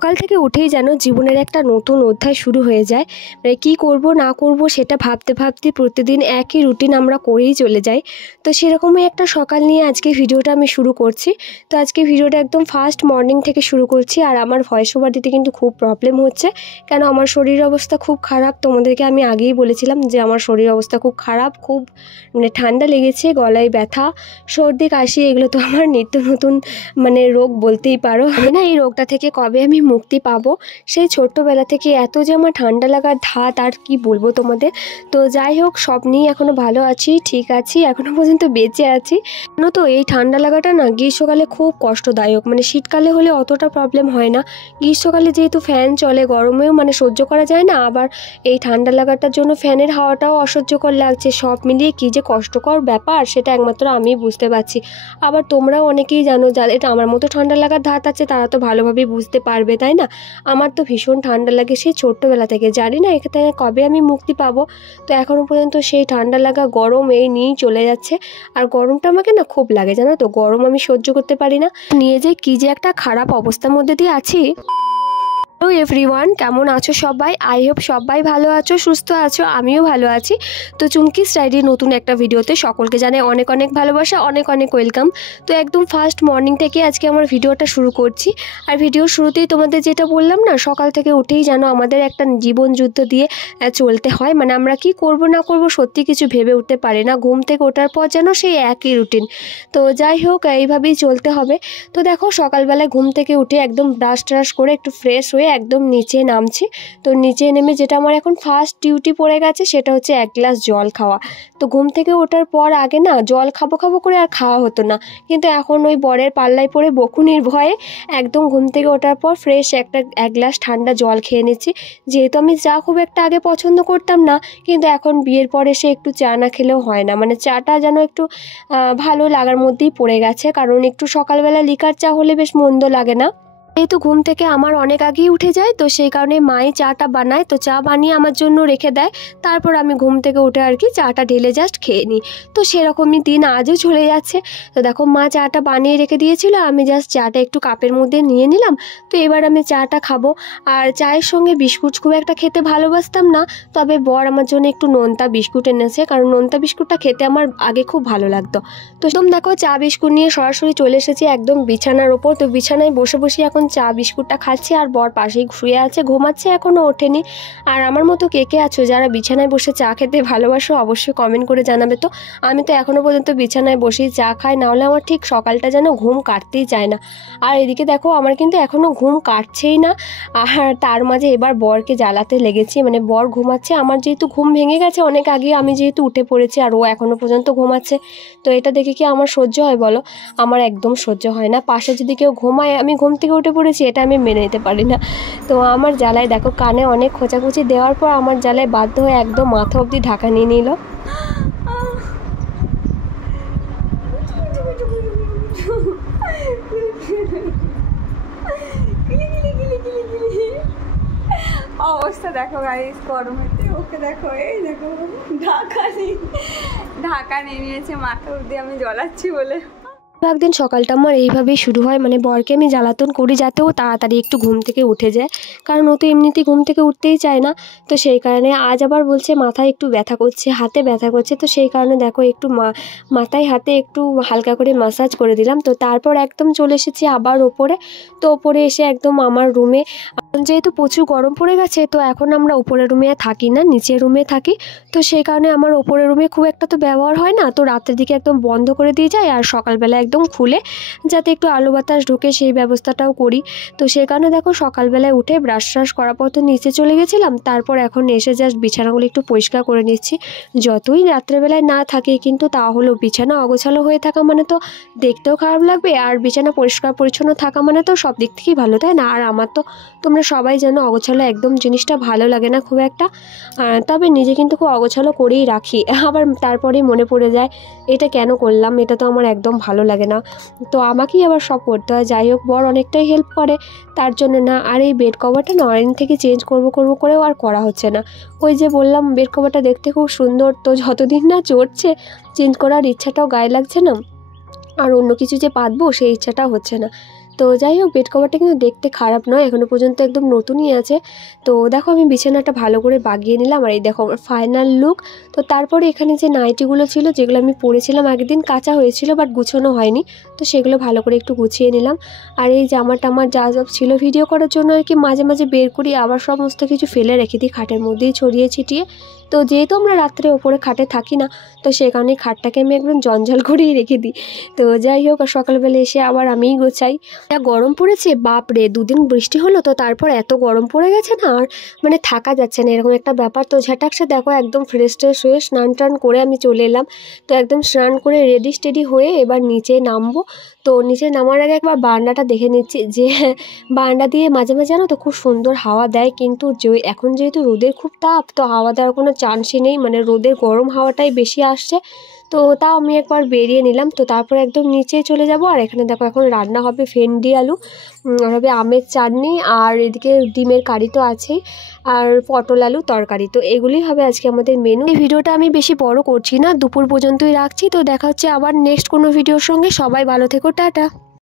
সকাল থেকে উঠেই যেন জীবনের একটা নতুন অধ্যায় শুরু হয়ে যায়। মানে কী করব না করব সেটা ভাবতে ভাবতে প্রতিদিন একই রুটিন আমরা করেই চলে যাই। তো সেরকমই একটা সকাল নিয়ে আজকে ভিডিওটা আমি শুরু করছি। তো আজকে ভিডিওটা একদম ফার্স্ট মর্নিং থেকে শুরু করছি। আর আমার ভয়েস ওভার দিতে কিন্তু খুব প্রবলেম হচ্ছে, কেন আমার শরীরের অবস্থা খুব খারাপ। তোমাদেরকে আমি আগেই বলেছিলাম যে আমার শরীরের অবস্থা খুব খারাপ, খুব মানে ঠান্ডা লেগেছে, গলায় ব্যথা, সর্দি কাশি, এগুলো তো আমার নিত্য নতুন মানে রোগ বলতেই পারো। আমি না এই রোগটা থেকে কবে আমি মুক্তি পাবো, সেই ছোট্টবেলা থেকে এত যে আমার ঠান্ডা লাগার ধাত আর কি বলবো তোমাদের। তো যাই হোক, সব নিয়ে এখনও ভালো আছি, ঠিক আছি, এখনও পর্যন্ত বেঁচে আছি। জানো তো এই ঠান্ডা লাগাটা না গ্রীষ্মকালে খুব কষ্টদায়ক, মানে শীতকালে হলে অতটা প্রবলেম হয় না। গ্রীষ্মকালে যেহেতু ফ্যান চলে, গরমেও মানে সহ্য করা যায় না, আবার এই ঠান্ডা লাগাটার জন্য ফ্যানের হাওয়াটাও অসহ্যকর লাগছে। সব মিলিয়ে কী যে কষ্টকর ব্যাপার সেটা একমাত্র আমিই বুঝতে পারছি। আবার তোমরাও অনেকেই জানো, যাদের আমার মতো ঠান্ডা লাগার ধাত আছে তারা তো ভালোভাবেই বুঝতে পারবে, তাই না? আমার তো ভীষণ ঠান্ডা লাগে সেই ছোট্টবেলা থেকে, জানি না এখান থেকে কবে আমি মুক্তি পাবো। তো এখনও পর্যন্ত সেই ঠান্ডা লাগা গরম এই নিয়েই চলে যাচ্ছে। আর গরমটা আমাকে না খুব লাগে, জানো তো, গরম আমি সহ্য করতে পারি না। নিয়ে যে কী যে একটা খারাপ অবস্থার মধ্যে দিয়ে আছি। হ্যালো এভরিওয়ান, কেমন আছো সবাই? আই হোপ সবাই ভালো আছো, সুস্থ আছো, আমিও ভালো আছি। তো চুমকিস ডায়েরির নতুন একটা ভিডিওতে সকলকে জানাই অনেক অনেক ভালোবাসা, অনেক অনেক ওয়েলকাম। তো একদম ফার্স্ট মর্নিং থেকে আজকে আমার ভিডিওটা শুরু করছি। আর ভিডিওর শুরুতেই তোমাদের যেটা বললাম না, সকাল থেকে উঠেই যেন আমাদের একটা জীবন যুদ্ধ দিয়ে চলতে হয়। মানে আমরা কি করব না করব সত্যি কিছু ভেবে উঠতে পারি না। ঘুম থেকে ওঠার পর যেন সেই একই রুটিন। তো যাই হোক, এইভাবেই চলতে হবে। তো দেখো, সকালবেলায় ঘুম থেকে উঠে একদম ব্রাশ ট্রাশ করে একটু ফ্রেশ হয়ে একদম নিচে নামছি। তো নিচে নেমে যেটা আমার এখন ফার্স্ট ডিউটি পড়ে গেছে সেটা হচ্ছে এক গ্লাস জল খাওয়া। তো ঘুম থেকে ওঠার পর আগে না জল খাবো খাবো করে আর খাওয়া হতো না, কিন্তু এখন ওই বরের পাল্লায় পড়ে বকুনির ভয়ে একদম ঘুম থেকে ওঠার পর ফ্রেশ এক গ্লাস ঠান্ডা জল খেয়ে নিচ্ছি। যেহেতু আমি চা খুব একটা আগে পছন্দ করতাম না, কিন্তু এখন বিয়ের পরে সে একটু চা না খেলেও হয় না। মানে চাটা যেন একটু ভালো লাগার মধ্যেই পড়ে গেছে, কারণ একটু সকালবেলা লিকার চা হলে বেশ মন্দ লাগে না। যেহেতু ঘুম থেকে আমার অনেক আগেই উঠে যায়, তো সেই কারণে মাই চাটা বানায়, তো চা বানিয়ে আমার জন্য রেখে দেয়। তারপর আমি ঘুম থেকে উঠে আর কি চাটা ঢেলে জাস্ট খেয়ে নিই। তো সেরকমই দিন আজও চলে যাচ্ছে। তো দেখো, মা চাটা বানিয়ে রেখে দিয়েছিল, আমি জাস্ট চাটা একটু কাপের মধ্যে নিয়ে নিলাম। তো এবার আমি চাটা খাবো। আর চায়ের সঙ্গে বিস্কুট খুব একটা খেতে ভালোবাসতাম না, তবে বর আমার জন্য একটু নোনতা বিস্কুট এনেছে, কারণ নোনতা বিস্কুটটা খেতে আমার আগে খুব ভালো লাগতো। তো একদম দেখো, চা বিস্কুট নিয়ে সরাসরি চলে এসেছি একদম বিছানার ওপর। তো বিছানায় বসে বসে এখন চা বিস্কুটটা খাচ্ছি, আর বর পাশেই শুয়ে আছে, ঘুমাচ্ছে, এখনও ওঠেনি। আর আমার মতো কে কে আছো যারা বিছানায় বসে চা খেতে ভালোবাসো, অবশ্যই কমেন্ট করে জানাবে। তো আমি তো এখনও পর্যন্ত বিছানায় বসেই চা খাই, নাহলে আমার ঠিক সকালটা যেন ঘুম কাটতেই চায় না। আর এদিকে দেখো, আমার কিন্তু এখনও ঘুম কাটছেই না। আর তার মাঝে এবার বরকে জ্বালাতে লেগেছি, মানে বর ঘুমাচ্ছে, আমার যেহেতু ঘুম ভেঙে গেছে অনেক আগে, আমি যেহেতু উঠে পড়েছি আর ও এখনও পর্যন্ত ঘুমাচ্ছে। তো এটা দেখে কি আমার সহ্য হয় বলো? আমার একদম সহ্য হয় না। পাশে যদি কেউ ঘুমায়, আমি ঘুম থেকে উঠে পড়েছি, এটা আমি মেনে নিতে পারি না। তো আমার জ্বালায় দেখো, কানে অনেক খোঁচাখুচি দেওয়ার পর আমার জ্বালায় বাধ্য হয়ে একদম মাথা অবধি ঢাকা নিয়ে নিল। অবস্থা দেখো গাইস, গরমেতে ওকে দেখো, এই দেখো ঢাকা নিয়ে নিয়েছে মাথা অবধি আমি জ্বলাচ্ছি বলে। একদিন সকালটা আমার এইভাবেই শুরু হয়, মানে বরকে আমি জ্বালাতন করি যাতে ও তাড়াতাড়ি একটু ঘুম থেকে উঠে যায়, কারণ ও তো এমনিতেই ঘুম থেকে উঠতেই চায় না। তো সেই কারণে আজ আবার বলছে মাথায় একটু ব্যথা করছে, হাতে ব্যথা করছে। তো সেই কারণে দেখো একটু মাথায় হাতে একটু হালকা করে ম্যাসাজ করে দিলাম। তো তারপর একদম চলে এসেছি আবার ওপরে। তো ওপরে এসে একদম আমার রুমে, যেহেতু প্রচুর গরম পড়ে গেছে, তো এখন আমরা উপরের রুমে থাকি না, নিচের রুমে থাকি। তো সেই কারণে আমার ওপরের রুমে খুব একটা তো ব্যবহার হয় না, তো রাতের দিকে একদম বন্ধ করে দিয়ে যায়, আর সকালবেলা একদম খুলে যাতে একটু আলো বাতাস ঢোকে সেই ব্যবস্থাটাও করি। তো সেই কারণে দেখো, সকালবেলায় উঠে ব্রাশ ট্রাশ করার পর তো নিচে চলে গেছিলাম, তারপর এখন এসে জাস্ট বিছানাগুলো একটু পরিষ্কার করে নিচ্ছি। যতই রাত্রেবেলায় না থাকে, কিন্তু তাহলেও বিছানা অগোছালো হয়ে থাকা মানে তো দেখতেও খারাপ লাগবে, আর বিছানা পরিষ্কার পরিচ্ছন্ন থাকা মানে তো সব দিক থেকেই ভালো, তাই না? আর আমার তো তোমরা সবাই জানো অগোছালো একদম জিনিসটা ভালো লাগে না খুব একটা। তবে নিজে কিন্তু খুব অগোছালো করেই রাখি, আবার তারপরেই মনে পড়ে যায় এটা কেন করলাম, এটা তো আমার একদম ভালো লাগে না। তো আমাকেই আবার সব করতে হয়। যাই হোক, বর অনেকটাই হেল্প করে, তার জন্য না। আর এই বেড কভারটা না অনেকদিন থেকে চেঞ্জ করবো করেও আর করা হচ্ছে না। ওই যে বললাম বেড কভারটা দেখতে খুব সুন্দর, তো যতদিন না চড়ছে চেঞ্জ করার ইচ্ছাটাও গায়ে লাগছে না, আর অন্য কিছু যে পাতবো সেই ইচ্ছাটাও হচ্ছে না। তো তো যাই হোক, বেড কভারটা কিন্তু দেখতে খারাপ নয়, এখনও পর্যন্ত একদম নতুনই আছে। তো দেখো আমি বিছানাটা ভালো করে বাগিয়ে নিলাম, আর এই দেখো আমার ফাইনাল লুক। তো তারপরে এখানে যে নাইটিগুলো ছিল, যেগুলো আমি পরেছিলাম আগের দিন, কাঁচা হয়েছিল বাট গুছানো হয়নি, তো সেগুলো ভালো করে একটু গুছিয়ে নিলাম। আর এই জামা টামার যা সব ছিল ভিডিও করার জন্য আর কি, মাঝে মাঝে বের করি, আবার সমস্ত কিছু ফেলে রেখে দিই খাটের মধ্যেই ছড়িয়ে ছিটিয়ে। তো যেহেতু আমরা রাত্রে ওপরে খাটে থাকি না, তো সেই কারণে খাটটাকে আমি একদম জঞ্জাল করেই রেখে দিই। তো যাই হোক, আর সকালবেলা এসে আবার আমিই গোছাই। যা গরম পড়েছে বাপরে, দুদিন বৃষ্টি হলো তো তারপর এত গরম পড়ে গেছে না, আর মানে থাকা যাচ্ছে না, এরকম একটা ব্যাপার। তো ঝাটাকসে দেখো একদম ফ্রেশ ট্রেশ হয়ে স্নান টান করে আমি চলে এলাম। তো একদম স্নান করে রেডি স্টেডি হয়ে এবার নিচে নামবো। তো নিচে নামার আগে একবার বারান্দাটা দেখে নিচ্ছি, যে বারান্দা দিয়ে মাঝে মাঝে জানো তো খুব সুন্দর হাওয়া দেয়, কিন্তু এখন যেহেতু রোদের খুব তাপ, তো হাওয়া দেওয়ার কোনো চান্সই নেই, মানে রোদের গরম হাওয়াটাই বেশি আসছে। তো তাও আমি একবার বেরিয়ে নিলাম। তো তারপর একদম নিচে চলে যাব। আর এখানে দেখো এখন রান্না হবে ভেন্ডি আলু, হবে আমের চাটনি, আর এদিকে ডিমের কারি তো আছেই, আর পটল আলু তরকারি। তো এগুলোই হবে আজকে আমাদের মেনু। এই ভিডিওটা আমি বেশি বড় করছি না, দুপুর পর্যন্তই রাখছি। তো দেখা হচ্ছে আবার নেক্সট কোনো ভিডিওর সঙ্গে। সবাই ভালো থেকো, টাটা।